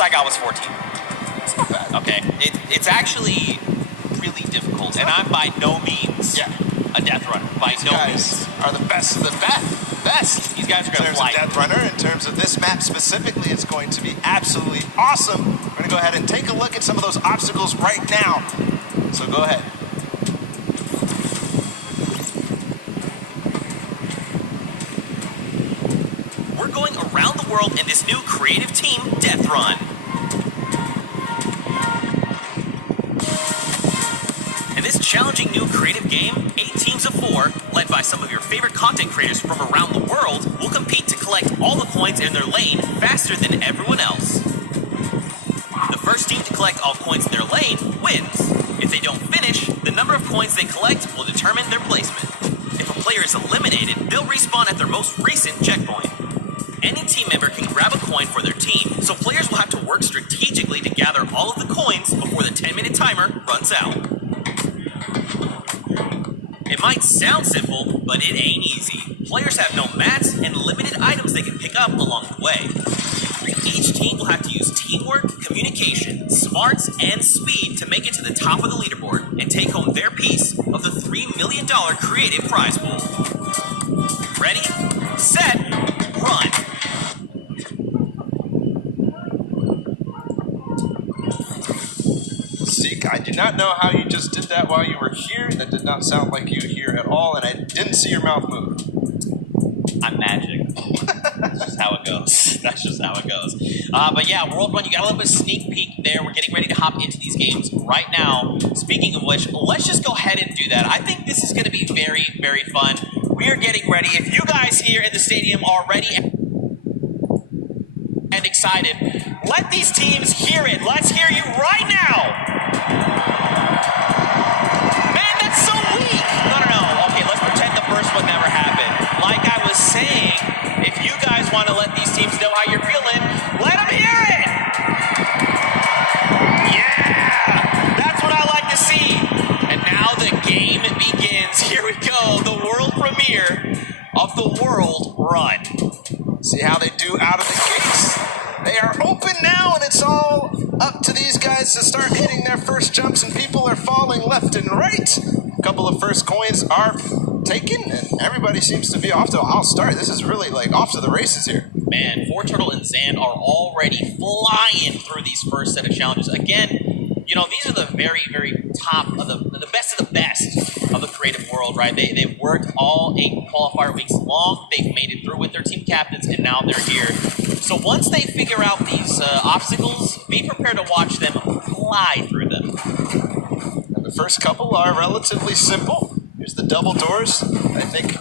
closest I got was 14. It's not bad. Okay, it's actually really difficult, and I'm by no means a death runner. By no means. Are the best of the best. These guys are going to fly. In terms of death runner, in terms of this map specifically, it's going to be absolutely awesome. We're going to go ahead and take a look at some of those obstacles right now. So go ahead. We're going around the world in this new creative team death run. In this challenging new creative game, 8 teams of 4, led by some of your favorite content creators from around the world, will compete to collect all the coins in their lane faster than everyone else. The first team to collect all coins in their lane wins. If they don't finish, the number of coins they collect will determine their placement. If a player is eliminated, they'll respawn at their most recent checkpoint. Any team member can grab a coin for their team, so players will have to work strategically to gather all of the coins before the 10-minute timer runs out. It might sound simple, but it ain't easy. Players have no mats and limited items they can pick up along the way. Each team will have to use teamwork, communication, smarts, and speed to make it to the top of the leaderboard and take home their piece of the $3 million creative prize pool. Ready, set, run! I do not know how you just did that while you were here. That did not sound like you here at all, and I didn't see your mouth move. I'm magic. That's just how it goes. That's just how it goes. But yeah, World Run, you got a little bit of sneak peek there. We're getting ready to hop into these games right now. Speaking of which, let's just go ahead and do that. I think this is going to be very, very fun. We are getting ready. If you guys here in the stadium are ready and excited, let these teams hear it. Let's hear you right now. Man, that's so weak. No. Okay, let's pretend the first one never happened. Like I was saying, if you guys want to let these teams know how you're feeling, let them hear it. Yeah, that's what I like to see. And now the game begins. Here we go, the world premiere of the World Run. See how they do out of the gates. They are open now, and it's all up to these guys to start hitting their first jumps, and people are falling left and right. A couple of first coins are taken, and everybody seems to be off to a hot start. This is really like off to the races here. Man, Turtle and Zan are already flying through these first set of challenges. Again, you know, these are the very, very top of the best of the best of the creative world, right? They've worked all 8 qualifier weeks long. They've made it through with their team captains, and now they're here. So once they figure out these obstacles, be prepared to watch them fly through them. And the first couple are relatively simple. Here's the double doors. I think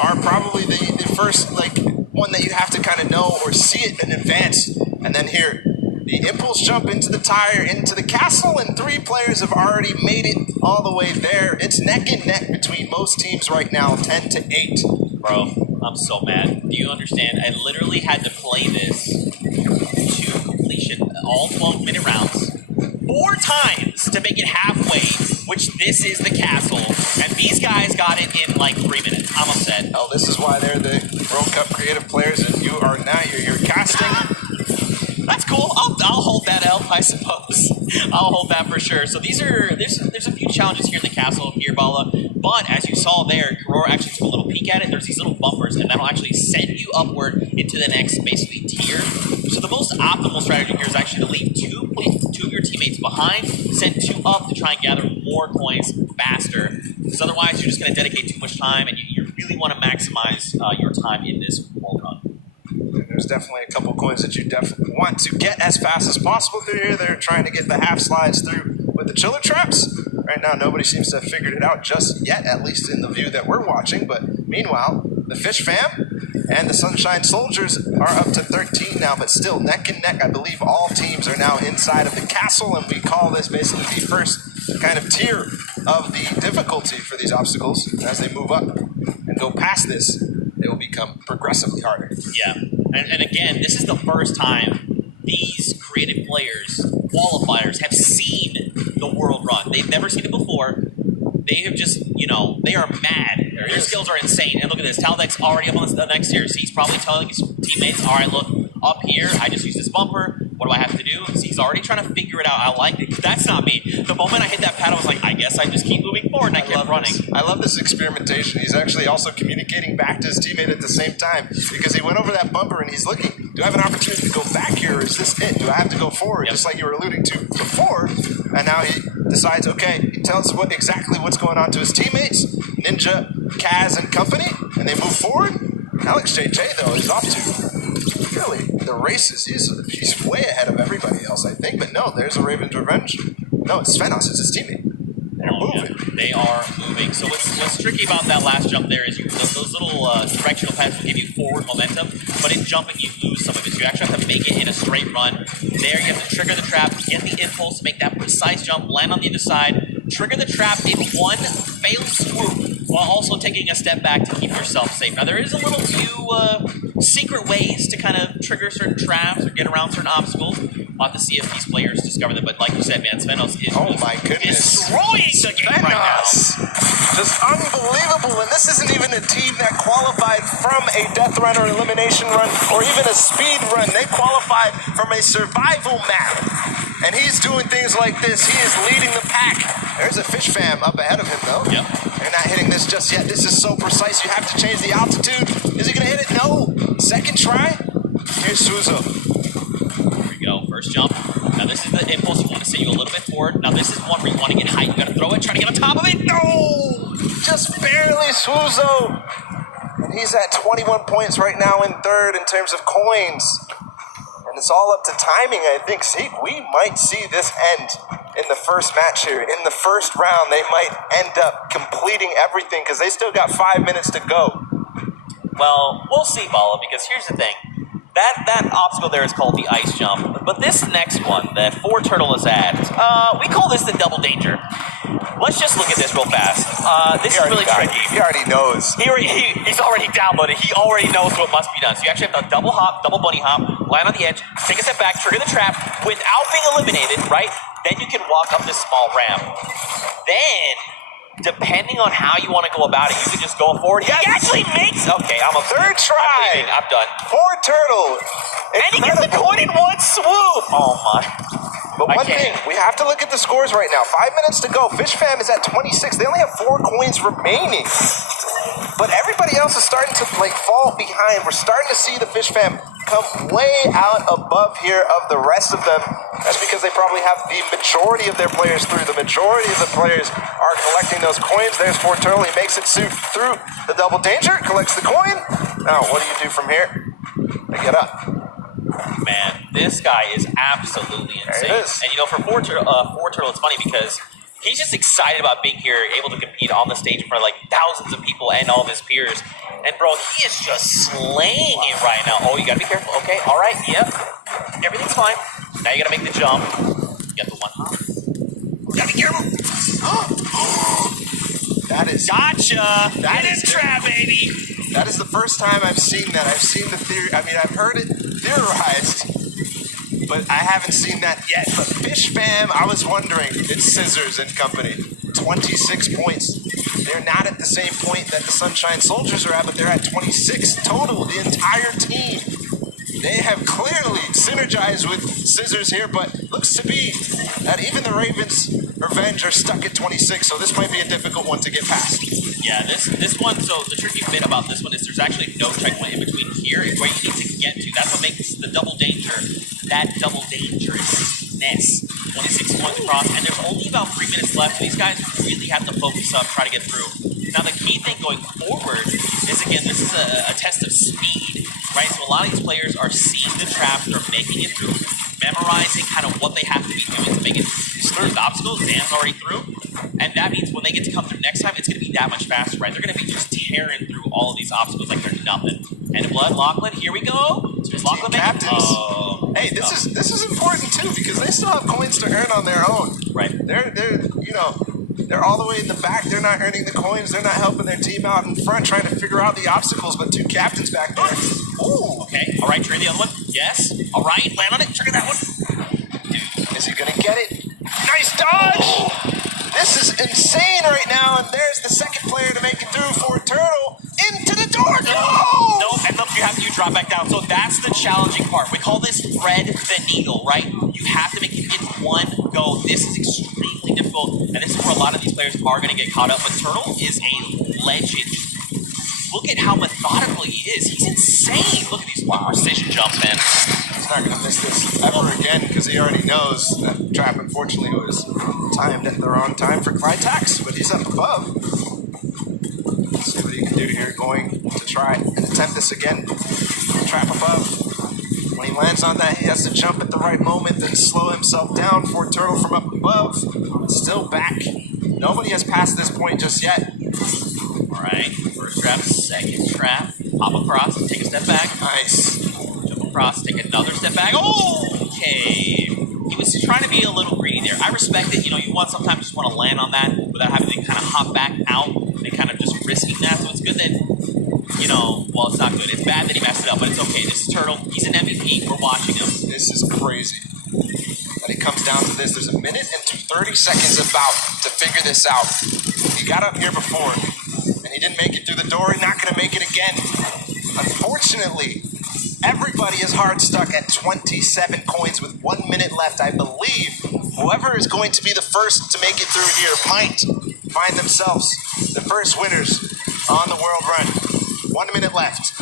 are probably the first one that you have to kind of know or see it in advance. And then here, the impulse jump into the tire, into the castle, and 3 players have already made it all the way there. It's neck and neck between most teams right now, 10-8. Bro, I'm so mad. Do you understand? I literally had to play this to completion, all 12-minute rounds, 4 times to make it halfway, which this is the castle. And these guys got it in like 3 minutes. I'm upset. Oh, this is why they're the World Cup creative players, and you are now, you're casting. That's cool. I'll hold that L, I suppose. I'll hold that for sure. So there's a few challenges here in the castle here, Bala. But as you saw there, Karora actually took a little peek at it. There's these little bumpers, and that'll actually send you upward into the next, basically, tier. So the most optimal strategy here is actually to leave two of your teammates behind, send 2 up to try and gather more coins faster. Because otherwise, you're just going to dedicate too much time, and you really want to maximize your time in this World Run. There's definitely a couple coins that you definitely want to get as fast as possible through here. They're trying to get the half slides through with the chiller traps. Right now, nobody seems to have figured it out just yet, at least in the view that we're watching. But meanwhile, the Fish Fam and the Sunshine Soldiers are up to 13 now, but still neck and neck. I believe all teams are now inside of the castle, and we call this basically the first kind of tier of the difficulty for these obstacles. As they move up and go past this, they will become progressively harder. Yeah, and again, this is the first time these creative players, qualifiers, have seen the World Run. They've never seen it before. They have just, they are mad. Their skills are insane. And look at this. Taldeck's already up on the next tier. So he's probably telling his teammates, all right, look, up here, I just use this bumper. What do I have to do? So he's already trying to figure it out. I like it. That's not me. The moment I hit that pad, I was like, I guess I just keep moving forward, and I kept running. I love this experimentation. He's actually also communicating back to his teammate at the same time because he went over that bumper and he's looking, do I have an opportunity to go back here or is this it? Do I have to go forward? Just like you were alluding to before. And now he decides, okay, he tells exactly what's going on to his teammates, Ninja, Kaz, and company, and they move forward. Alex JJ, though, is off to really the races. He's way ahead of everybody else, I think. But no, there's a Raven's Revenge. No, it's Svenos. It's his teammate. They're moving. Yeah, they are moving. So what's tricky about that last jump there is those little directional pads will give you forward momentum, but in jumping you lose some of it. So you actually have to make it in a straight run. There you have to trigger the trap, get the impulse to make that precise jump, land on the other side, trigger the trap in one failed swoop, while also taking a step back to keep yourself safe. Now there is a little few secret ways to kind of trigger certain traps or get around certain obstacles. We'll have to see if these players discover them. But like you said, man, Svenos is destroying the game right now. Just unbelievable. And this isn't even a team that qualified from a death run or elimination run or even a speed run. They qualified from a survival map. And he's doing things like this. He is leading the pack. There's a fish fam up ahead of him, though. Yep. They're not hitting this just yet. This is so precise. You have to change the altitude. Is he going to hit it? No. Second try. Here's Suzo. Here we go. First jump. Now this is the impulse. You want to send you a little bit forward. Now this is one where you want to get height. You got to throw it, try to get on top of it. No! Just barely, Suzo. And he's at 21 points right now in third in terms of coins. And it's all up to timing, I think. See, we might see this end in the first match here. In the first round, they might end up completing everything because they still got 5 minutes to go. Well, we'll see, Bala, because here's the thing. That obstacle there is called the ice jump, but this next one that Turtle is at, we call this the double danger. Let's just look at this real fast. This is really tricky. He already knows. He's already downloaded. He already knows what must be done. So you actually have to double hop, double bunny hop, land on the edge, take a step back, trigger the trap without being eliminated, right? Then you can walk up this small ramp. Then, depending on how you want to go about it, you can just go forward. He actually makes... Okay, I'm a third try. I'm done. Turtle. And he gets the coin in one swoop. Oh, my. But one thing, we have to look at the scores right now. 5 minutes to go. Fish Fam is at 26. They only have 4 coins remaining. But everybody else is starting to fall behind. We're starting to see the Fish Fam come way out above here of the rest of them. That's because they probably have the majority of their players through. The majority of the players are collecting those coins. There's Turtle. He makes it through the double danger, collects the coin. Now, what do you do from here? They get up. Man, this guy is absolutely insane. There it is. And you know, for Turtle, it's funny because he's just excited about being here, able to compete on the stage in front of like thousands of people and all of his peers. And bro, he is just slaying it right now. Oh, you gotta be careful. Okay, all right, yep. Everything's fine. Now you gotta make the jump. You got the one hop. You gotta be careful. That is... Gotcha! That is trap, baby! That is the first time I've seen that. I've seen the theory. I mean, I've heard it theorized, but I haven't seen that yet. But Fish Fam, I was wondering. It's Scissors and company. 26 points. They're not at the same point that the Sunshine Soldiers are at, but they're at 26 total, the entire team. They have clearly synergized with Scissors here, but looks to be that even the Ravens Revenge are stuck at 26, so this might be a difficult one to get past. Yeah, this one, so the tricky bit about this one is there's actually no checkpoint in between here and where you need to get to. That's what makes the double danger, that double dangerousness. 26 points across, and there's only about 3 minutes left, so these guys really have to focus up, try to get through. Now, the key thing going forward is, again, this is a test of speed, right? So a lot of these players are seeing the traps, they're making it through, memorizing kind of what they have to be doing to make it through the obstacles. Dan's already through, and that means when they get to come through next time, it's going to be that much faster, right? They're going to be just tearing through all of these obstacles like they're nothing. And Blood, Lachlan, here we go. Lachlan, captains. Hey, this is important too because they still have coins to earn on their own. Right. They're all the way in the back. They're not earning the coins. They're not helping their team out in front, trying to figure out the obstacles. But 2 captains back there. Ooh. Okay. All right. Trigger the other one. Yes. All right. Land on it. Trigger that one. Dude, is he gonna get it? Nice dodge. Oh. This is insane right now. And there's the second player to make it through for Turtle into the door. No. And the you drop back down. So that's the challenging part. We call this thread the needle, right? You have to make it in one go. This is extremely difficult, and this is where a lot of these players are going to get caught up. But Turtle is a legend. Look at how methodical he is. He's insane. Look at these precision jumps, man. He's not going to miss this ever again because he already knows that trap, unfortunately, was timed at the wrong time for Clytax, but he's up above. Let's see what he can do here. Going to try and attempt this again. Trap above. When he lands on that, he has to jump at the right moment, then slow himself down for Turtle from up above. Still back. Nobody has passed this point just yet. All right, first trap, second trap, hop across, take a step back. Nice. Jump across, take another step back. Oh, okay. He was trying to be a little greedy there. I respect it. You know, you sometimes just want to land on that without having to kind of hop back out and kind of just risking that. So it's good that, you know, well, it's not good. It's bad that he messed it up, but it's okay. This is Turtle. He's an MVP. We're watching him. This is crazy. And it comes down to this. There's a minute and 30 seconds about to figure this out. He got up here before, and he didn't make it through the door. He's not going to make it again. Unfortunately, everybody is hard stuck at 27 coins with 1 minute left. I believe whoever is going to be the first to make it through here might find themselves the first winners on the world run. 1 minute left.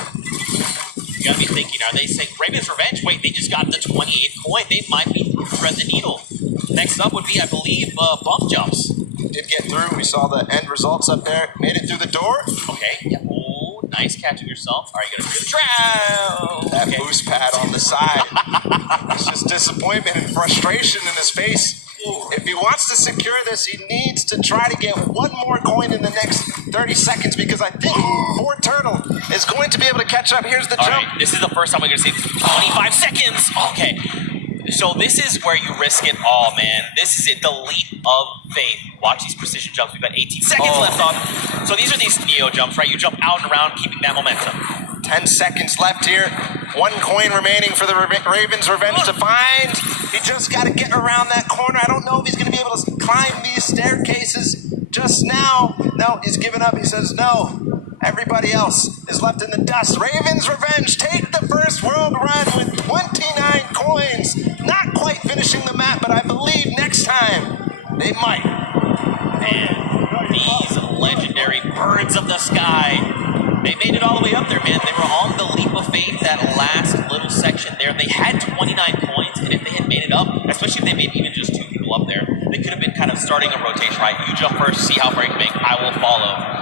You gotta be thinking, are they saying Raven's Revenge? Wait, they just got the 28th coin. They might be through thread the needle. Next up would be, I believe, bump jumps. Did get through. We saw the end results up there. Made it through the door. Okay. Yeah. Oh, nice catching yourself. All right, you gotta do the trial. That boost pad on the side. It's just disappointment and frustration in his face. If he wants to secure this, he needs to try to get one more coin in the next 30 seconds because I think Fort Turtle is going to be able to catch up. Here's the jump. Right, this is the first time we're going to see 25 seconds. Okay. So this is where you risk it all, man. This is it, the leap of faith. Watch these precision jumps. We've got 18 seconds left on. So these are these Neo jumps, right? You jump out and around, keeping that momentum. 10 seconds left here. 1 coin remaining for the Ravens Revenge to find. He just got to get around that corner. I don't know if he's going to be able to climb these staircases just now. No, he's given up. He says no. Everybody else is left in the dust. Ravens Revenge take the first world run with 29 coins. Not quite finishing the map, but I believe next time they might. Man, these legendary birds of the sky. They made it all the way up there, man. They were on the leap of faith, that last little section there. They had 29 points, and if they had made it up, especially if they made even just 2 people up there, they could have been kind of starting a rotation, right? You jump first, see how far you can make, I will follow.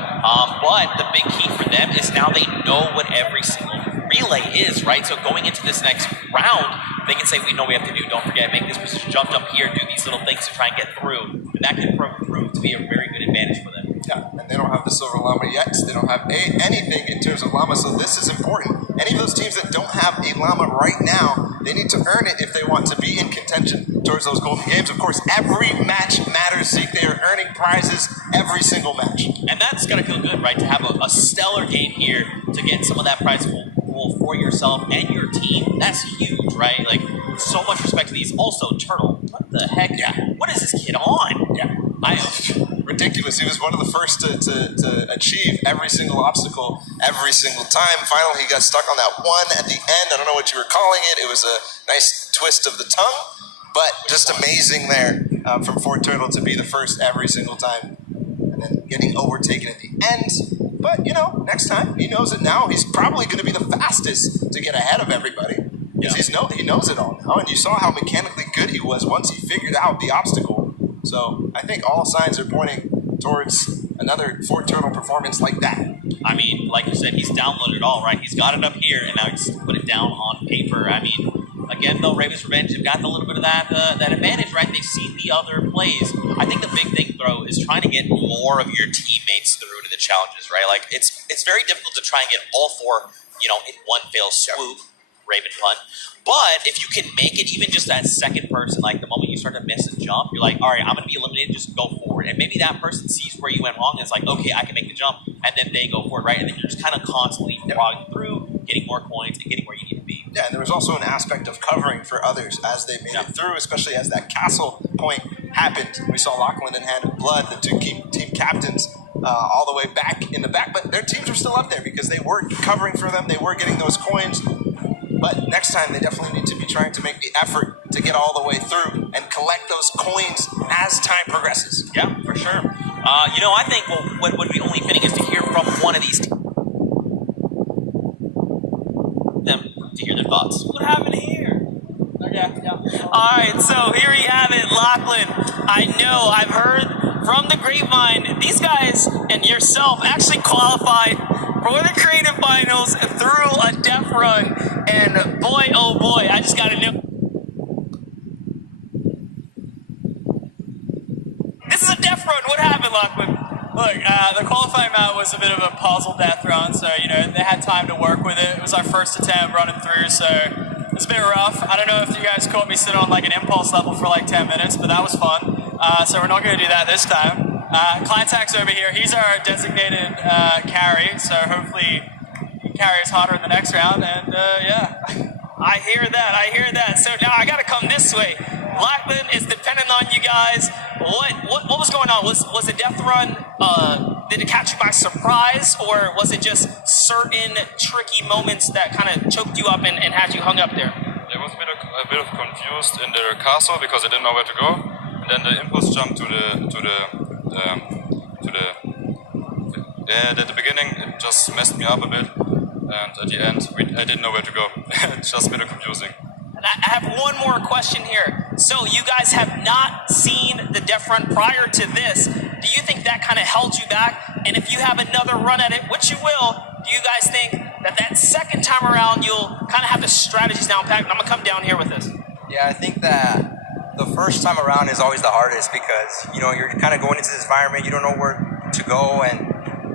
But the big key for them is now they know what every single relay is, right? So going into this next round, they can say, we know we have to do. Don't forget, make this position jump up here, do these little things to try and get through. And that can prove to be a very good advantage for them. Yeah, and they don't have the Silver Llama yet. They don't have anything in terms of Llama, so this is important. Any of those teams that don't have a Llama right now, they need to earn it if they want to be in contention towards those golden games. Of course, every match matters, Zeke. They are earning prizes every single match. And that's got to feel good, right, to have a stellar game here to get some of that prize pool for yourself and your team. That's huge, right? Like, so much respect to these. Also, Turtle, what the heck? Yeah. What is this kid on? Yeah. Ridiculous. He was one of the first to achieve every single obstacle every single time. Finally, he got stuck on that one at the end. I don't know what you were calling it. It was a nice twist of the tongue, but just amazing there from Fort Turtle to be the first every single time and then getting overtaken at the end. But, you know, next time, he knows it now. He's probably going to be the fastest to get ahead of everybody. Because he knows it all now, and you saw how mechanically good he was once he figured out the obstacle. So I think all signs are pointing towards another Fort Turtle performance like that. I mean, like you said, he's downloaded it all, right? He's got it up here, and now he's put it down on paper. I mean, again, though, Ravens Revenge have got a little bit of that advantage, right? They've seen the other plays. I think the big thing, though, is trying to get more of your teammates through to the challenges, right? Like, it's very difficult to try and get all 4, you know, in one fell swoop. Raven pun. But if you can make it even just that second person, like the moment you start to miss a jump, you're like, all right, I'm going to be eliminated, just go forward. And maybe that person sees where you went wrong and is like, okay, I can make the jump, and then they go forward, right? And then you're just kind of constantly logging through, getting more coins, and getting where you need to be. Yeah, and there was also an aspect of covering for others as they made it through, especially as that castle point happened. We saw Lachlan and Hand of Blood, the 2 team captains, all the way back in the back. But their teams were still up there because they were covering for them. They were getting those coins. But next time, they definitely need to be trying to make the effort to get all the way through and collect those coins as time progresses. Yeah, for sure. I think what would be only fitting is to hear from one of these them to hear their thoughts. What happened here? Okay, yeah. All right, so here we have it, Lachlan. I know, I've heard from the grapevine, these guys and yourself actually qualified for the creative finals through a death run. And boy, oh boy, I just gotta know. This is a death run. What happened, Lachlan? Look, the qualifying map was a bit of a puzzle death run, so, they had time to work with it. It was our first attempt running through, so it was a bit rough. I don't know if you guys caught me sitting on like an impulse level for like 10 minutes, but that was fun. So we're not going to do that this time. Clientax over here, he's our designated carry, so hopefully he carries harder in the next round, and yeah. I hear that. So now I gotta come this way. Lachlan is dependent on you guys. What was going on? Was the death run, did it catch you by surprise, or was it just certain tricky moments that kind of choked you up and had you hung up there? I was a bit of confused in the castle because I didn't know where to go, and then the impulse jump at the beginning it just messed me up a bit, and at the end I didn't know where to go. It's just a bit confusing. And I have one more question here. So you guys have not seen the death run prior to this. Do you think that kind of held you back? And if you have another run at it, which you will, do you guys think that second time around you'll kind of have the strategies down pat? I'm gonna come down here with this. Yeah, I think that the first time around is always the hardest because you're kind of going into this environment, you don't know where to go,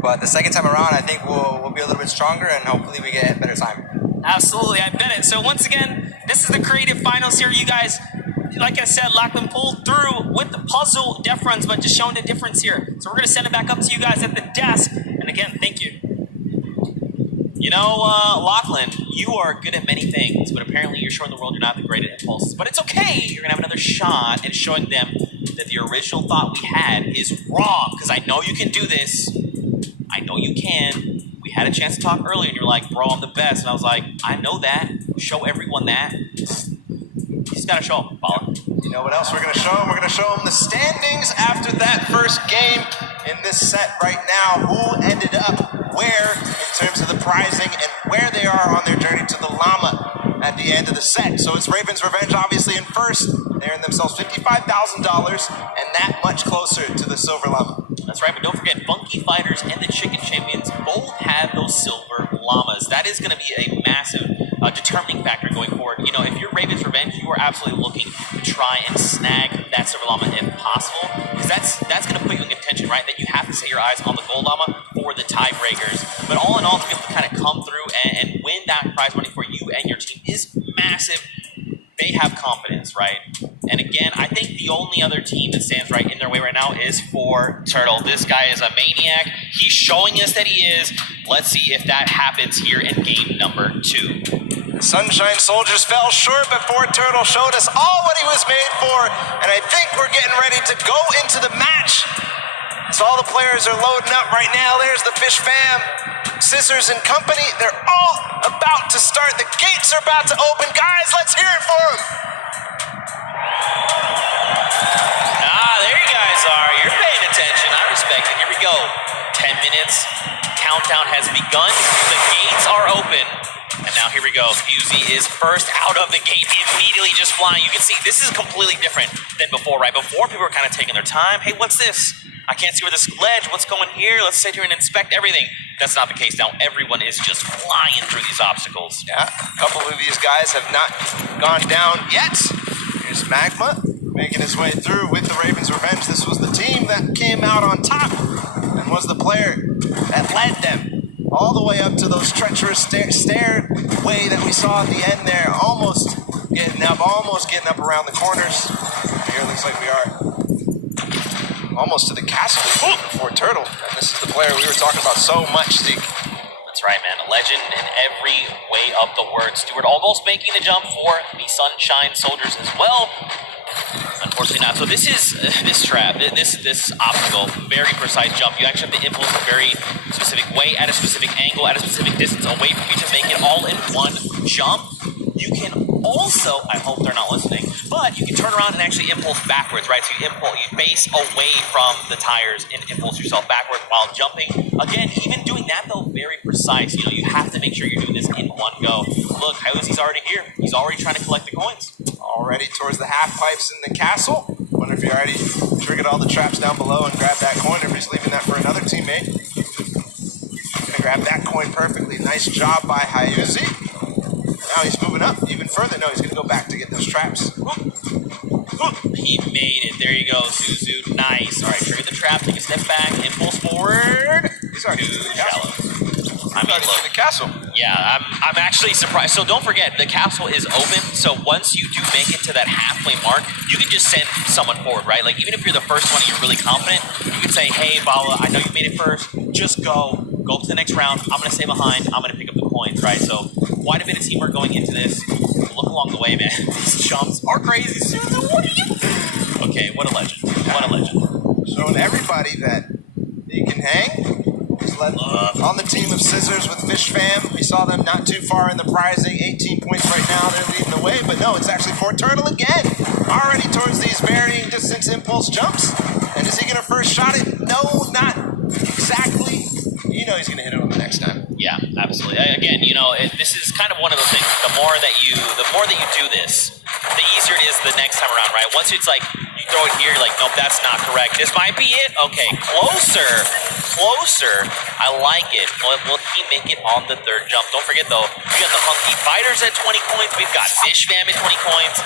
but the second time around I think we'll be a little bit stronger and hopefully we get better time. Absolutely, I bet it. So once again, this is the creative finals here. You guys, like I said, Lachlan pulled through with the puzzle death runs, but just showing the difference here. So we're gonna send it back up to you guys at the desk. And again, thank you. Lachlan, you are good at many things, but apparently you're showing the world you're not the great at impulses. But it's okay, you're gonna have another shot in showing them that the original thought we had is wrong, because I know you can do this. I know you can. We had a chance to talk earlier, and you're like, bro, I'm the best. And I was like, I know that. Show everyone that. You just gotta show them, Paula. You know what else we're going to show them? We're going to show them the standings after that first game in this set right now. Who ended up where in terms of the prizing and where they are on their journey to the llama at the end of the set. So it's Raven's Revenge obviously in first. They earned themselves $55,000 and that much closer to the silver llama. That's right, but don't forget, Funky Fighters and the Chicken Champions both have those silver llamas. That is going to be a massive determining factor going forward. If you're Raven's Revenge, you are absolutely looking to try and snag that silver llama if possible, because that's going to put you in contention, right? That you have to set your eyes on the gold llama for the tiebreakers. But all in all, to be able to kind of come through and win that prize money for you and your team is massive. They have confidence, right? And again, I think the only other team that stands right in their way right now is for Turtle. This guy is a maniac. He's showing us that he is. Let's see if that happens here in game number 2. The Sunshine Soldiers fell short before Turtle showed us all what he was made for, and I think we're getting ready to go into the match. So all the players are loading up right now. There's the Fish Fam, Scissors and company. They're all about to start. The gates are about to open. Guys, let's hear it for them. There you guys are. You're paying attention. I respect it. Here we go. 10 minutes. Countdown has begun. The gates are open. And now here we go. Fusey is first out of the gate, immediately just flying. You can see this is completely different than before, right? Before, people were kind of taking their time. Hey, what's this? I can't see where this ledge. What's going here? Let's sit here and inspect everything. That's not the case now. Everyone is just flying through these obstacles. Yeah, a couple of these guys have not gone down yet. Here's Magma making his way through with the Raven's Revenge. This was the team that came out on top and was the player that led them all the way up to those treacherous stairway that we saw at the end there. Almost getting up around the corners. Here it looks like we are almost to the castle before Turtle. And this is the player we were talking about so much, Zeke. That's right, man. A legend in every way of the word. Stewart almost making the jump for the Sunshine Soldiers as well. Unfortunately, unfortunately not. So this is this trap, this obstacle, very precise jump. You actually have to impulse a very specific way, at a specific angle, at a specific distance away from you to make it all in one jump. You can also, I hope they're not listening, but you can turn around and actually impulse backwards, right? So you face away from the tires and impulse yourself backward while jumping. Again, even doing that though, very precise. You know, you have to make sure you're doing this in one go. Look, Coyote's already here. He's already trying to collect the coins. Already towards the half pipes in the castle. Wonder if he already triggered all the traps down below and grabbed that coin, or if he's leaving that for another teammate. Gonna grab that coin perfectly. Nice job by Hayuzi. Now he's moving up even further. No, he's going to go back to get those traps. He made it. There you go, Suzu. Nice. All right, trigger the trap. Take a step back. Impulse forward. He's already too shallow. I mean, look, the castle. Yeah, I'm actually surprised. So don't forget, the castle is open. So once you do make it to that halfway mark, you can just send someone forward, right? Like even if you're the first one and you're really confident, you can say, "Hey, Bala, I know you made it first. Just go up to the next round. I'm going to stay behind. I'm going to pick up the coins," right? So quite a bit of teamwork going into this. Look along the way, man. These jumps are crazy. Suzu, what are you? Okay, what a legend. What a legend. Showing everybody that he can hang. He's led on the team of Scissors with Fish Fam. We saw them not too far in the prizing. 18 points right now. They're leading the way. But no, it's actually Fort Turtle again. Already towards these varying distance impulse jumps. And is he going to first shot it? No, not exactly. You know he's going to hit it on the next time. Yeah, absolutely. Again, you know, this is kind of one of those things. The more that you do this, the easier it is the next time around, right? Once it's like you throw it here, you're like, nope, that's not correct. This might be it. Okay, closer. I like it. Will he make it on the third jump? Don't forget though, we got the Hunky Fighters at 20 coins. We've got Fish Fam at 20 coins.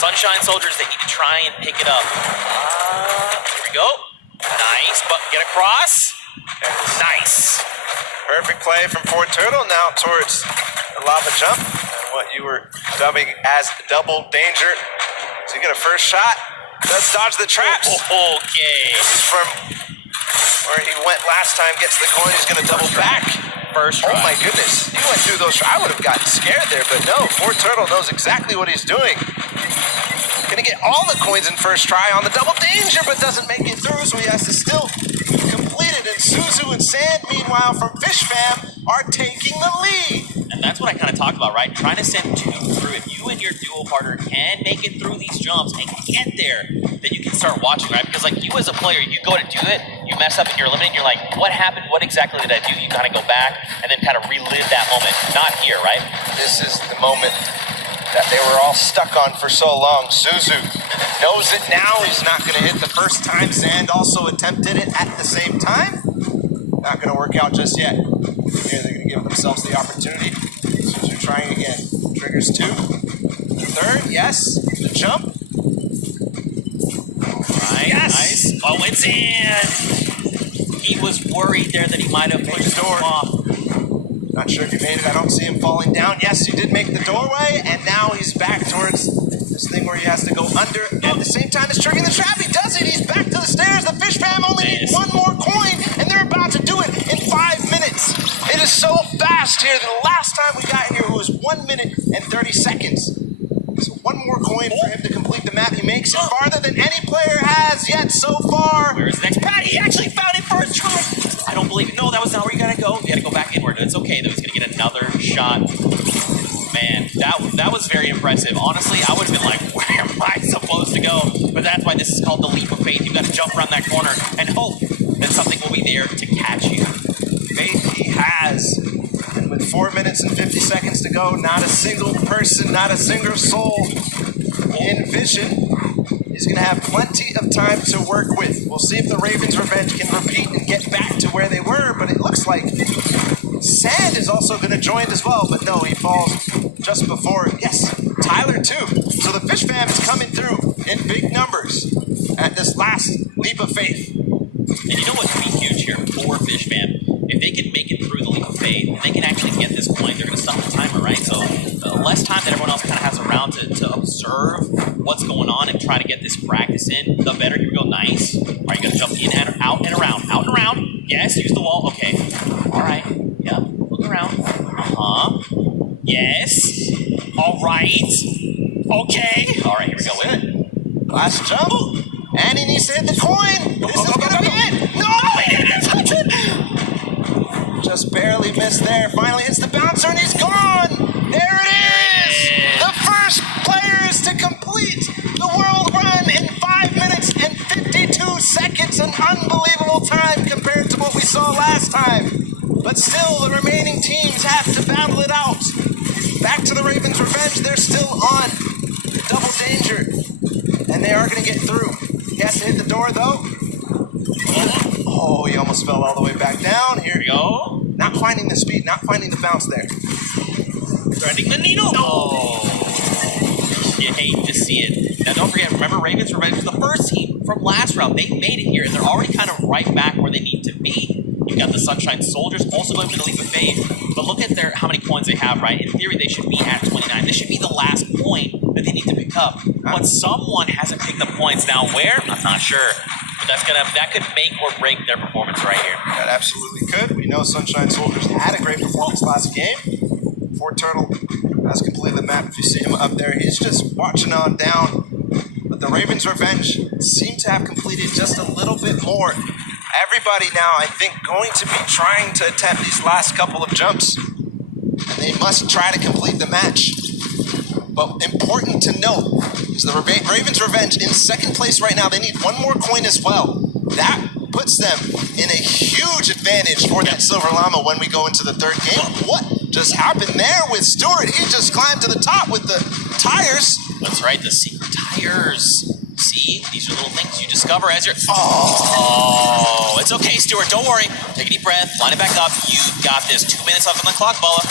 Sunshine Soldiers that need to try and pick it up. Here we go. Nice, but get across. Nice. Perfect play from Fort Turtle. Now towards the lava jump. And what you were dubbing as double danger. So you get a first shot. Does dodge the traps. Okay. This is from where he went last time. Gets the coin. He's going to double back. First try. Oh my goodness. He went through those. I would have gotten scared there. But no, Fort Turtle knows exactly what he's doing. Going to get all the coins in first try on the double danger. But doesn't make it through. So he has to still complete it. And Suzu and Sand, meanwhile, from Fish Fam, are taking the lead. And that's what I kind of talked about, right? Trying to send two through. If you and your duo partner can make it through these jumps and get there, then you can start watching, right? Because like you as a player, you go to do it, you mess up and you're eliminated, you're like, what happened? What exactly did I do? You kind of go back and then kind of relive that moment. Not here, right? This is the moment that they were all stuck on for so long. Suzu knows it now. He's not going to hit the first time. Sand also attempted it at the same time. Not going to work out just yet. Here they're going to give themselves the opportunity. Suzu trying again. Triggers two. Third, yes. The jump. Right, yes. Nice. Oh, it's in. He was worried there that he might have pushed the door off. Not sure if he made it. I don't see him falling down. Yes, he did make the doorway, and now he's back towards this thing where he has to go under. At the same time as triggering the trap, he does it. He's back to the stairs. The Fish Fam only need one more coin, and they're about to do it in 5 minutes. It is so fast here. The last time we got here, it was 1 minute and 30 seconds. So one more coin for him to complete the map. He makes it farther than any player has yet so far. Where's the next pad? He actually found it first try. I don't believe it. No, that was not where you gotta go. You gotta go back inward. It's okay though. He's gonna get another shot. Man, that was very impressive. Honestly, I would have been like, where am I supposed to go? But that's why this is called the leap of faith. You've got to jump around that corner and hope that something will be there to catch you. Faith he has. And with 4 minutes and 50 seconds to go, not a single person, not a single soul in vision. He's going to have plenty of time to work with. We'll see if the Ravens' revenge can repeat and get back to where they were, but it looks like Sand is also going to join as well, but no, he falls just before, yes, Tyler too. So the Fish Fam is coming through in big numbers at this last leap of faith. And you know what would be huge here for Fish Fam? If they can make it through the leap of faith, they can actually get this point. They're going to stop the timer, right? So the less time that everyone else kind of has around to observe what's going on and try to get this practice in, the better. Here we go. Nice. All right, you got to jump in and out and around. Out and around. Yes, use the wall. Okay. All right. Yep. Look around. Uh-huh. Yes. All right. Okay. All right, here we go with it. Last jump. And he needs to hit the coin. This is going to be it. No, he didn't touch it. Just barely missed there. Finally hits the bouncer and he's gone. There it is. The first players to complete the world run in 5 minutes and 52 seconds. An unbelievable time compared to what we saw last time. But still, the remaining teams have to battle it out. Back to the Ravens' revenge. They're still on double danger. And they are going to get through. He has to hit the door, though. Oh, he almost fell all the way back down. Here we go. Not finding the speed, not finding the bounce there. Threading the needle. Oh. You hate to see it. Now, don't forget, remember, Ravens Revenge was the first team from last round. They made it here, and they're already kind of right back where they need to be. You got the Sunshine Soldiers also going for the leap of faith. But look at how many coins they have, right? In theory, they should be at 29. This should be the last point that they need to pick up. But someone hasn't picked up points. Now, where? I'm not sure. But that could make or break their performance right here. That absolutely could. We know Sunshine Soldiers had a great performance last game. Fort Turtle has completed the map. If you see him up there, he's just watching on down. But the Ravens' Revenge seem to have completed just a little bit more. Everybody now, I think, going to be trying to attempt these last couple of jumps. And they must try to complete the match. But important to note is the Ravens' Revenge in second place right now. They need one more coin as well. That puts them in a huge advantage for that Silver Llama when we go into the third game. What just happened there with Stewart? He just climbed to the top with the tires. That's right, the secret tires. See, these are little things you discover as you're... Oh, it's okay, Stewart. Don't worry. Take a deep breath. Line it back up. You've got this. 2 minutes left on the clock, Balla.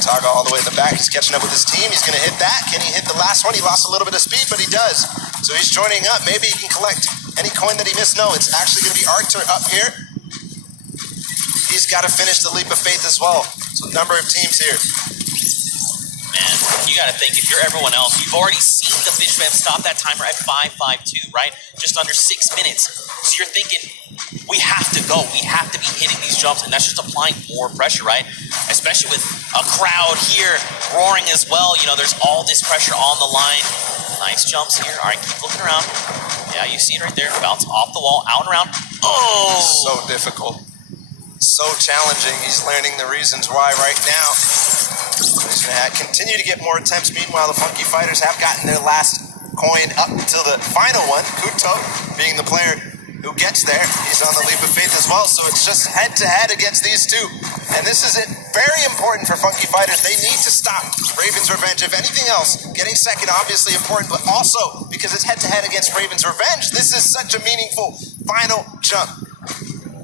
Taga all the way in the back. He's catching up with his team. He's going to hit that. Can he hit the last one? He lost a little bit of speed, but he does. So he's joining up. Maybe he can collect any coin that he missed. No, it's actually going to be Arthur up here. He's got to finish the leap of faith as well. So a number of teams here. Man, you got to think, if you're everyone else, you've already seen the Fish Fam stop that timer at 5:52, right? Just under 6 minutes. So you're thinking, we have to go. We have to be hitting these jumps, and that's just applying more pressure, right? Especially with a crowd here roaring as well. You know, there's all this pressure on the line. Nice jumps here. All right, keep looking around. Yeah, you see it right there. Bounce off the wall, out and around. Oh! So difficult. So challenging. He's learning the reasons why right now. He's going to continue to get more attempts. Meanwhile, the Funky Fighters have gotten their last coin up until the final one. Kuto being the player who gets there. He's on the leap of faith as well, so it's just head-to-head against these two. And this is it. Very important for Funky Fighters. They need to stop Ravens' Revenge. If anything else, getting second, obviously important, but also because it's head-to-head against Ravens' Revenge, this is such a meaningful final jump.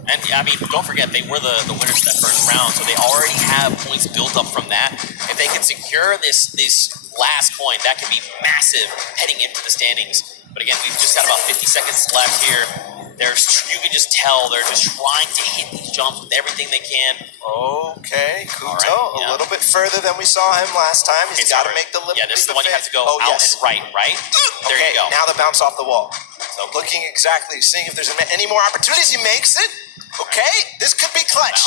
And I mean, don't forget, they were the winners of that first round, so they already have points built up from that. If they can secure this last coin, that could be massive heading into the standings. But again, we've just got about 50 seconds left here. You can just tell they're just trying to hit these jumps with everything they can. Okay, Kuto, right, a little bit further than we saw him last time. He's got to make the leap. Yeah, this is the one you have to go out and right? There okay, you go. Now the bounce off the wall. So looking exactly, seeing if there's any more opportunities. He makes it. Okay, this could be clutch.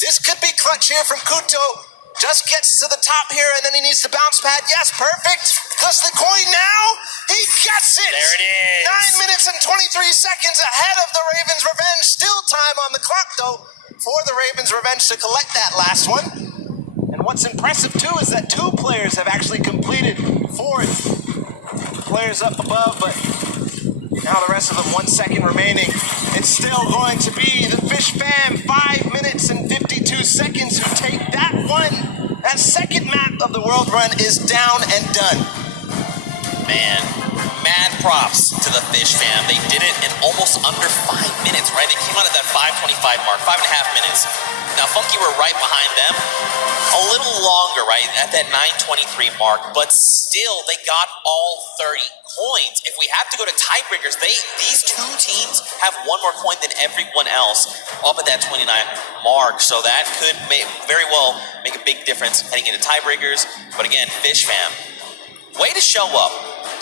This could be clutch here from Kuto. Just gets to the top here, and then he needs the bounce pad. Yes, perfect. Plus the coin now. He gets it. There it is. 9 minutes and 23 seconds ahead of the Ravens' Revenge. Still time on the clock, though, for the Ravens' Revenge to collect that last one. And what's impressive, too, is that 2 players have actually completed 4 players up above, but now the rest of them 1 second remaining. It's still going to be the Fish Fam, 5 minutes and 52 seconds, who take that one. That second map of the world run is down and done. Man, mad props to the Fish Fam. They did it in almost under 5 minutes, right? They came out at that 5:25 mark, 5.5 minutes. Now, Funky were right behind them. A little longer, right, at that 9:23 mark, but still, they got all 30 coins. If we have to go to tiebreakers, these 2 teams have one more coin than everyone else up at that 29 mark, so that could very well make a big difference heading into tiebreakers. But again, Fish Fam, way to show up.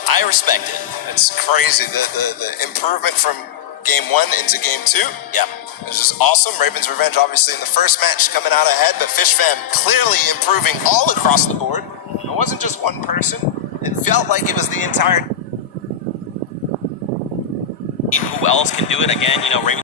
I respect it. It's crazy, the improvement from game 1 into game 2. Yeah. It's just awesome. Ravens' Revenge, obviously, in the first match coming out ahead, but Fish Fam clearly improving all across the board. It wasn't just one person. It felt like it was the entire else can do it again. You know, Raven